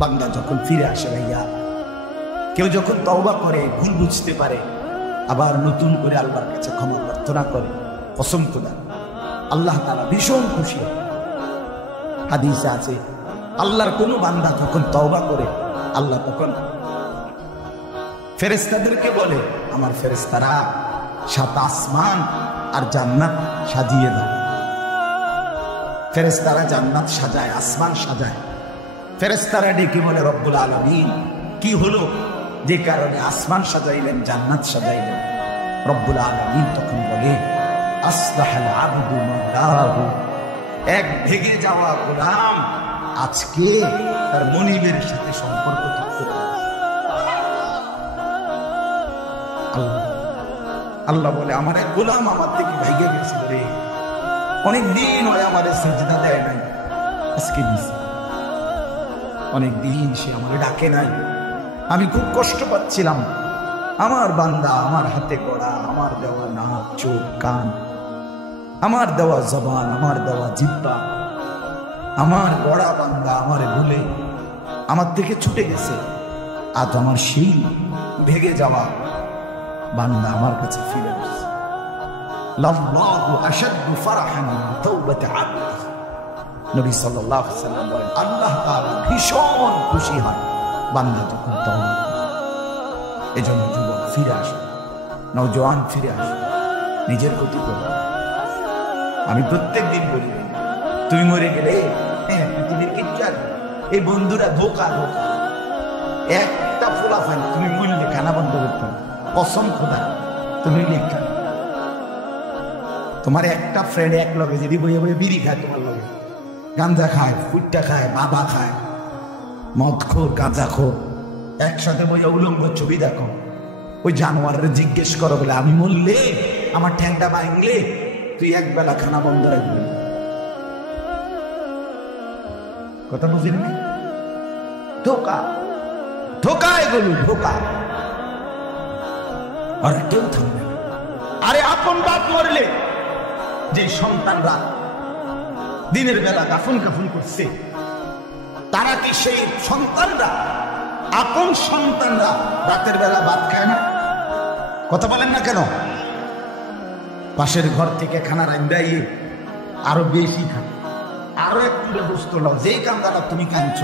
বান্দা যখন ফিরে আসে ভাইয়া, কেউ যখন তওবা করে, ভুল বুঝতে পারে, আবার নতুন করে আল্লাহর কাছে ক্ষমা প্রার্থনা করে, কসম খোদা আল্লাহ তাআলা ভীষণ খুশি। হাদিসে আছে আল্লাহর কোন বান্দা যখন তওবা করে, আল্লাহ তখন ফেরেশতাদেরকে বলে, আমার ফেরেশতারা সাত আসমান আর জান্নাত সাজিয়ে দাও। ফেরেশতারা জান্নাত সাজায়, আসমান সাজায়। ফেরেশতারা ডেকে বলে, রব্বুল আলামিন কি হলো যে কারণে আসমান সাজাইলেন, জান্নাত সাজাইলেন? রব্বুল আলামিন তখন বলে, আসবাহাল আবদু মাওলাহু, এক ভেগে যাওয়া গোলাম আজকে তার মনিবের সাথে সম্পর্ক ঠিক করে। আল্লাহ বলে, আমার এক গোলাম আমার থেকে ভেগে গেছিল রে, অনেকদিন ওই আমার সিজদা দেয় নাই, আজকে দিছে। অনেকদিন সে আমার ডাকে নাই, আমি খুব কষ্ট পাচ্ছিলাম। আমার বান্দা আমার হাতে গড়া, আমার দেওয়া নাক চোখ কান, আমার দেওয়া জবান, আমার দেওয়া জিহ্বা, আমার গড়া বান্দা আমার ভুলে আমার থেকে ছুটে গেছে। আজ আমার সেই ভেগে যাওয়া বান্দা আমার কাছে ফিরে আসছে। লাল্লাহু আশাদ্দু ফারহান বিতাওবাতি আবদি। নবী সাল্লাল্লাহু আলাইহি ওয়াসাল্লাম বলেন, আল্লাহ তাআলা ভীষণ খুশি হয় বান্দা যখন তওবা করে। এজন্য যুবক ফিরে আসে, নওজোয়ান ফিরে আসে, নিজের ক্ষতি করো। আমি প্রত্যেকদিন বলি, তুমি মরে গেলে পৃথিবীর কিচ্ছু আর, এই বন্ধুরা ধোকা ধোকা, একটা ফোলা ফাইল তুমি মূল্যে খানা বন্ধ করতে হবে, কসম খোদা তুমি লেখা। তোমার একটা ফ্রেন্ড এক লগে যদি বইয়ে বইয়ে বিড়ি খায়, তোমার লগে গাঁজা খায়, ফুটটা খায়, বাবা খায়, মদ খোর, গাঁজা খোর, একসাথে বইয়ে উলঙ্গ ছবি দেখো, ওই জানোয়ারের জিজ্ঞেস করো বলে, আমি মরলে আমার ঠ্যাংটা ভাঙলে তুই এক বেলা খানা বন্ধ রাখবি। কথা বুঝলি? ধোকা ধোকা, এগুলো ধোকা। আর কেউ থাকবে না। আরে আপন বাপ মরলে যে সন্তানরা দিনের বেলা দাফন কাফন করছে, তারা কি সেই সন্তানরা, আপন সন্তানরা রাতের বেলা ভাত খায় না? কথা বলেন না কেন? পাশের ঘর থেকে খানা রান্দাই আরো বেশি খায়, আরো একটু বুঝত লাও, যেই কান্দাটা তুমি কাঁদছ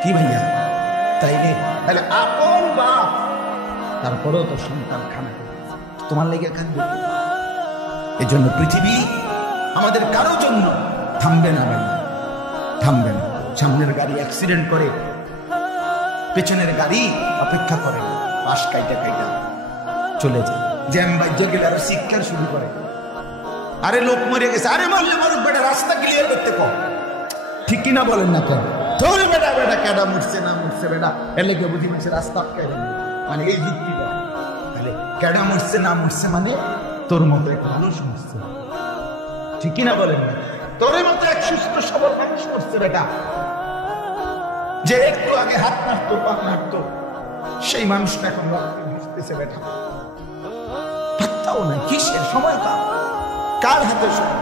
কি ভাইয়া, তাইলে তাহলে আপন বাপ, তারপরেও তো সন্তান খানা তোমার লেগে কাঁদবে। এই জন্য পৃথিবী আমাদের কারো জন্য থামবে না ভাই, থামবে না। সামনের গাড়ি অ্যাক্সিডেন্ট করে, পেছনের গাড়ি অপেক্ষা করে, পাশ কাইটা কাইটা চলে যায়, জ্যাম বাজ্য গেলে আরো শিক্ষার শুরু করে। আরে লোক মরে গেছে, আরে মারলে মারুক বেটা, রাস্তা ক্লিয়ার করতে কম। ঠিক কিনা বলেন না কেন? ধরে বেটা বেটা কেডা মরছে না মরছে বেটা, এলে কেউ বুঝি মরছে রাস্তা আটকাই দেবে, মানে এই যুক্তি দেয়। তাহলে কেডা মরছে না মরছে মানে তোর মতো এক মানুষ মরছে, ঠিক কিনা বলেন না? তোর মতো এক সুস্থ সবল মানুষ মরছে বেটা, যে একটু আগে হাত নাড়তো পা নাড়তো, সেই মানুষটা এখন রক্তে ভাসতেছে বেটা। পাত্তাও নাই, কিসের সময় কার, কার হাতে সময়?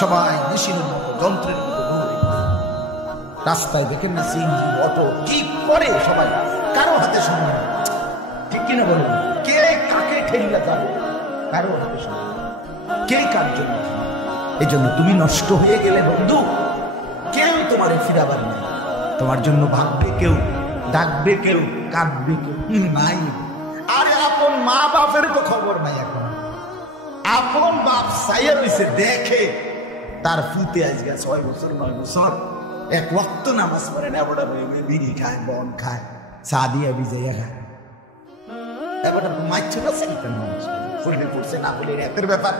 সবাই মেশিনের মতো, যন্ত্রের মতো দৌড়ে রাস্তায়, দেখেন না সিএনজি অটো কি করে সবাই, কারো হাতে সময়, ঠিক কিনা বলুন? কে কাকে ঠেলিয়া যাবে, কারো হাতে সময়, কে কার জন্য? এই জন্য তুমি নষ্ট হয়ে গেলে বন্ধু, কেউ তোমার ফিরাবার নেই। তোমার জন্য ভাববে কেউ, ডাকবে কেউ, কাঁদবে কেউ নাই। আরে আপন মা বাপের তো খবর নাই এখন। আপন বাপ সাইয়া দিছে, দেখে তার ফুতে আজকে 6 বছর 9 বছর এক ওয়াক্ত নামাজ পড়ে না, বড় বিড়ি খায়, বন খায়, চা দিয়ে ভিজাইয়া খায়। এবার মাইছে না সেখানে মানুষ ফুললে পড়ছে না বলে এতের ব্যাপার,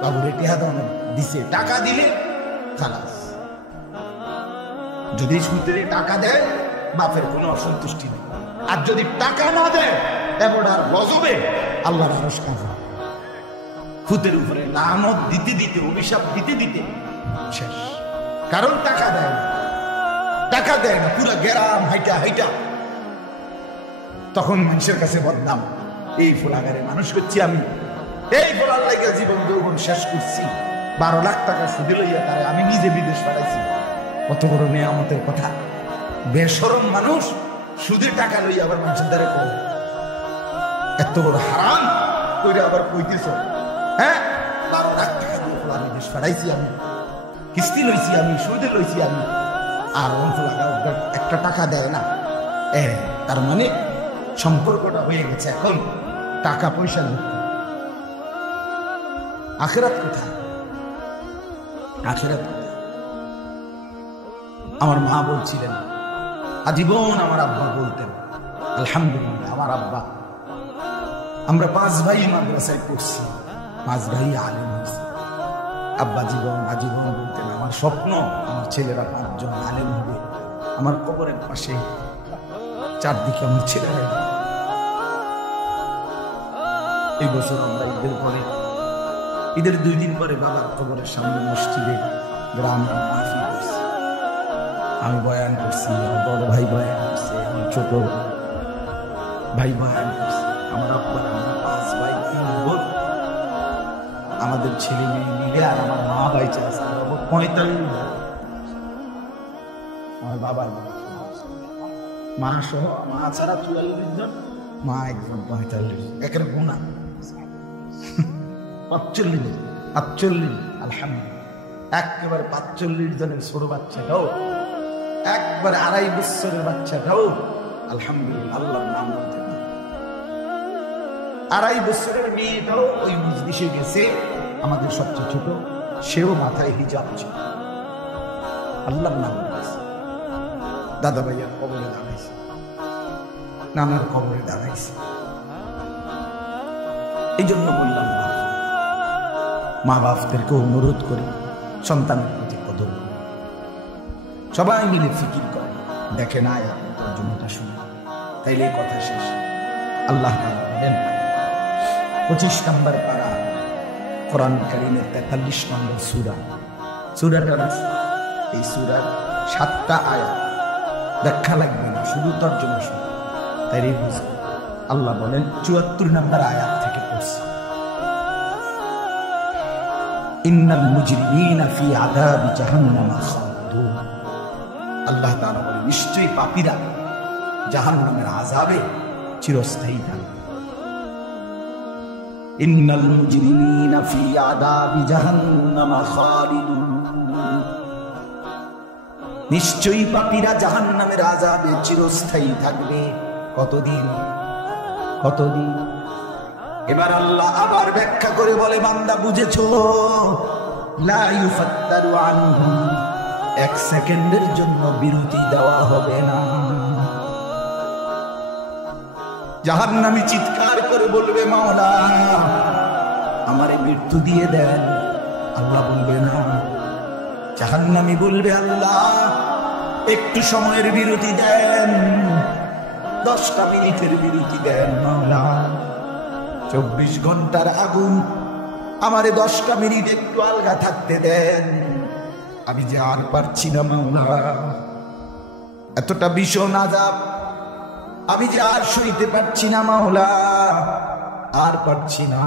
বাবুরে টেহা দাও দিছে, টাকা দিলে খালাস। যদি সুদের টাকা দেয় বাপের কোনো অসন্তুষ্টি নেই, আর যদি টাকা না দেয় এবার আর গজবে আল্লাহর আরশ কাঁপে। ফুতের উপরে লানত দিতে দিতে, অভিশাপ দিতে দিতে শেষ, কারণ টাকা দেয় না, টাকা দেয় না। পুরো গ্রাম হাইটা হাইটা তখন মানুষের কাছে বদনাম, এই ফুলাগারে মানুষ করছি আমি, এই ফুলার লাগে জীবন যৌবন শেষ করছি, 12 লাখ টাকা সুদে লইয়া তারে আমি নিজে বিদেশ পাঠাইছি। কত বড় নেয়ামতের কথা। বেশরম মানুষ সুদের টাকা লই আবার মানুষের দ্বারা করে এত বড় হারাম কইরা আবার কইতেছ হ্যাঁ 12 লাখ টাকা দিয়ে আমি দেশ ফাড়াইছি আমি কিস্তি লইছি আমি সুদে লইছি আমি আর অংশ লাগা একটা টাকা দেয় না তার মানে সম্পর্কটা হয়ে গেছে এখন টাকা পয়সা যুক্ত আখিরাত কোথায় আখিরাত কোথায় আমার মা বলছিলেন আজীবন আমার আব্বা বলতেন আলহামদুলিল্লাহ আমার আব্বা আমরা 5 ভাই মাদ্রাসায় পড়ছি 5 ভাই আলেম হয়েছে আব্বা আজীবন বলতেন আমার স্বপ্ন আমার ছেলেরা 5 জন আলেম হবে আমার কবরের পাশে চারদিকে আমার ছেলেরা এই বছর আমরা ঈদের 2 দিন পরে বাবার কবরের সামনে মসজিদে গ্রামে মাহফিল করছি আমি বয়ান করছি আমার বড় ভাই বয়ান করছে আমার ছোট ভাই বয়ান করছে আমার আব্বার আমরা 5 ভাই 3 বোন আমাদের ছেলে মেয়ে মিলে আর আমার মা ভাই আছে 45 আমার বাবার মা সহ মা ছাড়া 44 জন মা একজন 45 একের গুণা 45 আলহামদুলিল্লাহ একেবারে 45 জনের ছোট বাচ্চাটাও একবারে 2.5 বছরের বাচ্চাটাও আলহামদুলিল্লাহ আল্লাহর নাম বলতে 2.5 বছরের মেয়েটাও ওই মজলিসে গেছে আমাদের সবচেয়ে ছোট সেও মাথায় হিজাব ছিল আল্লাহর নাম বলছে দাদা ভাইয়ার কবরে দাঁড়াইছে নানার কবরে দাঁড়াইছে এই জন্য বললাম মা বাপদেরকে অনুরোধ করি সন্তানের প্রতি কদর সবাই মিলে ফিকির করে দেখে না তর্জমাটা শুনে তাইলে কথা শেষ আল্লাহ বলেন 25 নম্বর পারা কোরআন কারীমের 43 নম্বর সূরাটা এই সূরার 7টা আয়াত ব্যাখ্যা লাগবে না শুধু তর্জমা শুনে তাইলে বুঝবে আল্লাহ বলেন 74 নম্বর আয়াত থেকে পড়ছি ইন্নাল মুজরিমিনা ফি আযাবি জাহান্নাম খালিদুন আল্লাহ তাআলা বলেন নিশ্চয়ই পাপীরা জাহান্নামের আযাবে চিরস্থায়ী থাকবে ইন্নাল মুজরিমিনা ফি আযাবি জাহান্নাম খালিদুন নিশ্চয়ই পাপীরা জাহান্নামের আযাবে চিরস্থায়ী থাকবে কতদিন এবার আল্লাহ আবার ব্যাখ্যা করে বলে বান্দা বুঝেছো লা ইউফাত্তারু আনহুম 1 সেকেন্ডের জন্য বিরতি দেওয়া হবে না জাহান্নামী চিৎকার করে বলবে মাওলা আমারে মৃত্যু দিয়ে দেন আল্লাহ বলবে না জাহান্নামী বলবে আল্লাহ একটু সময়ের বিরতি দেন 10টা মিনিটের বিরতি দেন মাওলা 24 ঘন্টার আগুন আমারে 10টা মিনিট একটু আলগা থাকতে দেন আমি যে আর পারছি না মাওলা এতটা ভীষণ আযাব আমি যে আর সইতে পারছি না মাওলা আর পারছি না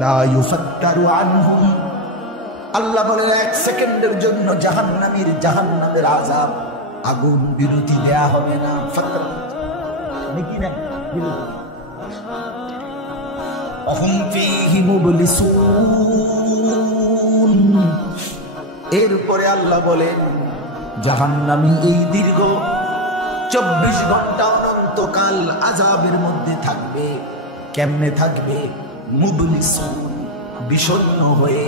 লা ইউফাত্তারু আনহুম আল্লাহ বলে 1 সেকেন্ডের জন্য জাহান্নামের আযাব আগুন বিরতি দেয়া হবে না নাকি না এরপরে আল্লাহ বলে জাহান্নামী এই দীর্ঘ 24 ঘন্টা অনন্তকাল আযাবের মধ্যে থাকবে কেমনে থাকবে মুবলিসুন বিষণ্ণ হয়ে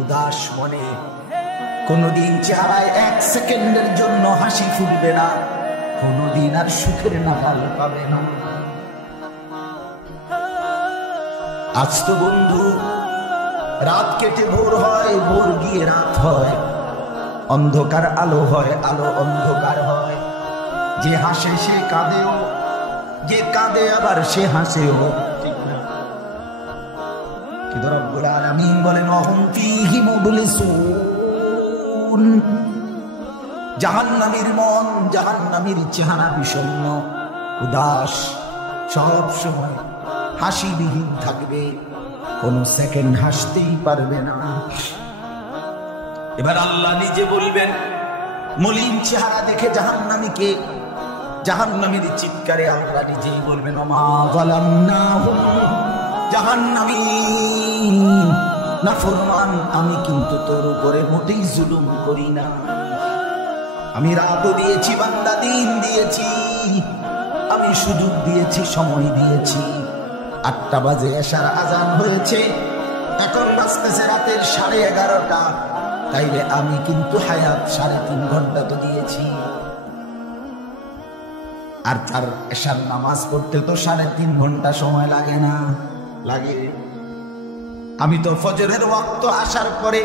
উদাস মনে কোনদিন চেহারায় 1 সেকেন্ডের জন্য হাসি ফুটবে না কোনদিন আর সুখের নাগাল পাবে না আজ তো বন্ধু রাত কেটে ভোর হয় ভোর গিয়ে রাত হয় অন্ধকার আলো হয় আলো অন্ধকার হয় যে হাসে সে কাঁদেও যে কাঁদে আবার সে হাসেও ঠিক না কিন্তু রব্বুল আলামিন বলেন অহুম ফীহি মুবলিসুন জাহান্নামীর মন জাহান্নামীর চেহারা বিষণ্ণ উদাস সব সময় হাসিবিহীন থাকবে কোন সেকেন্ড হাসতেই পারবে না এবার আল্লাহ নিজে বলবেন মলিন চেহারা দেখে জাহান্নামীকে, জাহান্নামীর চিৎকারে আল্লাহ নিজেই বলবেন ওমা যালামনাহুম, জাহান্নামী নাফরমান, আমি কিন্তু তোর উপরে মোটেই জুলুম করি না। আমি রাতও দিয়েছি বান্দা, দিন দিয়েছি, আমি সুযোগ দিয়েছি, সময় দিয়েছি। 8টা বাজে এশার আজান হয়েছে, এখন বাজতেছে রাতের 11:30। তাইলে আমি কিন্তু হায়াত 3.5 ঘন্টা তো দিয়েছি। আর তার এশার নামাজ পড়তে তো 3.5 ঘন্টা সময় লাগে না? লাগে। আমি তো ফজরের ওয়াক্ত আসার পরে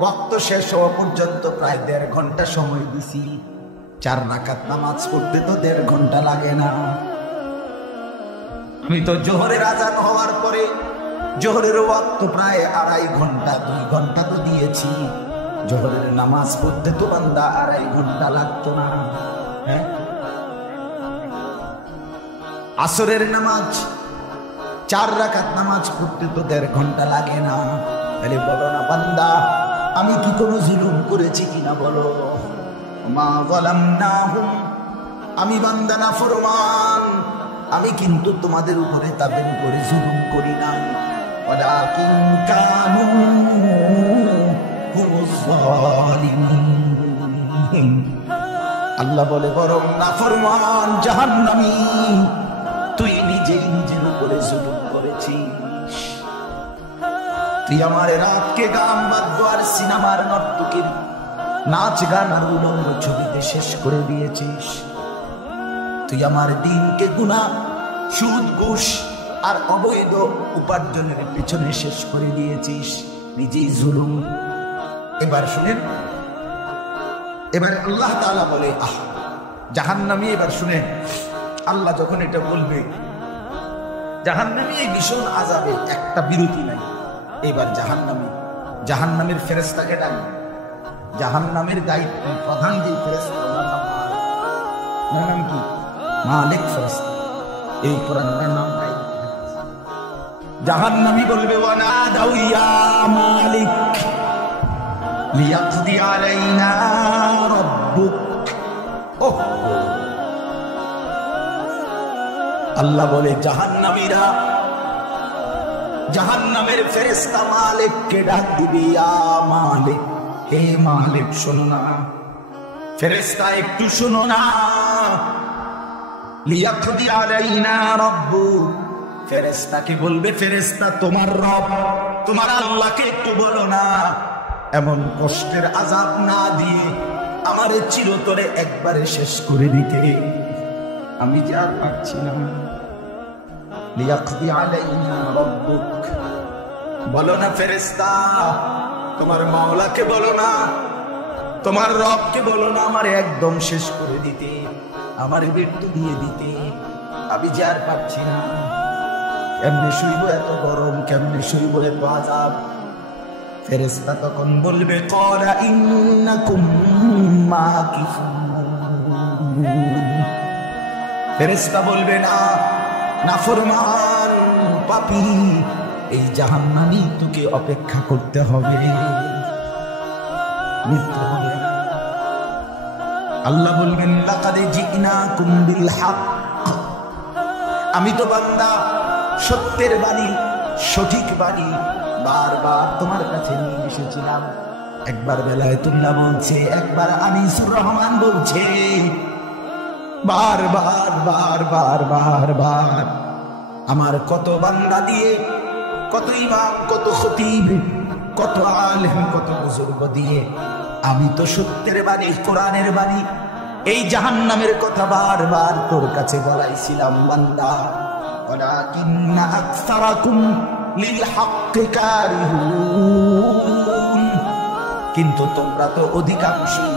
ওয়াক্ত শেষ হওয়া পর্যন্ত প্রায় 1.5 ঘন্টা সময় দিছি। 4 রাকাত নামাজ পড়তে তো 1.5 ঘন্টা লাগে না। আমি তো জোহরের আজান হওয়ার পরে জোহরের ওয়াক্ত প্রায় 2.5 ঘন্টা, 2 ঘন্টা তো দিয়েছি। জোহরের নামাজ পড়তে তো বান্দা 2.5 ঘন্টা লাগতো না। হ্যাঁ, আসরের নামাজ 4 রাকাত নামাজ পড়তে তো 1.5 ঘন্টা লাগে না। তাহলে বলো না বান্দা, আমি কি কোনো জুলুম করেছি কিনা বলো? মা যালামনাহুম, আমি বান্দা নাফরমান, আমি কিন্তু তোমাদের উপরে, তাদের উপরে জুলুম করি নাই। ওয়ালাকিন কানু হুমুজ যালিমিন। আল্লাহ বলে বরং নাফরমান জাহান্নামী, তুই নিজেই নিজের উপরে জুলুম করেছিস। তুই আমার রাতকে গান বাদ্য আর সিনেমার নর্তকীর নাচ গান আর উলঙ্গ ছবিতে শেষ করে দিয়েছিস। তুই আমার দিনকে গুনাহ, সুদ, ঘুষ আর অবৈধ উপার্জনের পিছনে শেষ করে দিয়েছিস। নিজেই জুলুম। এবার শুনেন, এবার আল্লাহ তাআলা বলে জাহান্নামী, এবার শুনেন আল্লাহ যখন এটা বলবে, জাহান্নামী এই ভীষণ আযাবে একটা বিরতি নাই। এবার জাহান্নামের ফেরেশতাকে ডাকে। জাহান্নামের দায়িত্ব প্রধান যে ফেরেশতা, ওনার নাম কি? মালিক ফেরেশতা। এই কোরআনের নাম নাই। জাহান্নামী বলবে ওয়ানাদাউ ইয়া মালিক লিয়াকদি আলাইনা রাব্বুক। আল্লাহ বলে জাহান্নামীরা, জাহান্নামের ফেরেশতা মালিককে ডাক দিবে, ইয়া মালিক, হে মালিক শোনো না, ফেরেশতা একটু শোনো না। লিয়াকদি আলাইনা রাব্বুক, ফেরেশতাকে বলবে, ফেরেশতা তোমার রব, তোমার আল্লাহকে একটু বলো না এমন কষ্টের আযাব না দিয়ে আমারে চিরতরে একবারে শেষ করে দিতে, আমি যে আর পারছি না। লিয়াকদি আলাইনা রাব্বুক, বলো না ফেরেশতা, তোমার মাওলাকে বলো না, তোমার রবকে বলো না আমারে একদম শেষ করে দিতে, আমারে মৃত্যু দিয়ে দিতে, আমি যে আর পারছি না। কেমনে সইব এত গরম, কেমনে সইব এত আযাব? ফেরেশতা তখন বলবে ক্বালা ইন্নাকুম মাকিফুন। ফেরেশতা বলবে না নাফরমান পাপী, এই জাহান্নামী তোকে অপেক্ষা করতে হবে, মৃত্যু হবে না। আল্লাহ বলবেন লাকাদ জিনাকুম বিল হক, আমি তো বান্দা সত্যের বাণী, সঠিক বাণী বারবার তোমার কাছে নিয়ে এসেছিলাম। একবার বেলায়েতুল্লাহ বলছে, একবার আনিসুর রহমান বলছে, বারবার বারবার বারবার আমার কত বান্দা দিয়ে, কত ইমাম, কত খতিব, কত আলেম, কত বুজুর্গ দিয়ে আমি তো সত্যের বাণী, কোরআনের বাণী, এই জাহান্নামের কথা বারবার তোর কাছে বলাইছিলাম বান্দা। ওয়ালাকিন্না আকসারাকুম লিল হাক্কি কারিহুন, কিন্তু তোমরা তো অধিকাংশই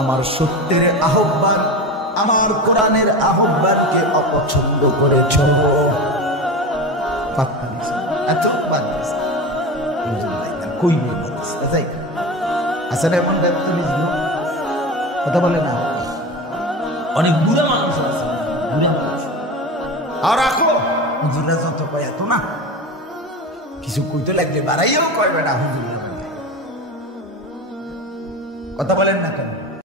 আমার সত্যের আহ্বান, আমার কোরআনের আহ্বানকে অপছন্দ করেছ। এত কই আসলে এমন কথা বলে না, অনেক বুড়া মানুষ আছে, বুড়া মানুষ। আর রাখো হুজুরা যত কয় এত না, কিছু কইতে লাগলে বাড়াইও কয় বেটা হুজুরা, কথা বলেন না কেন?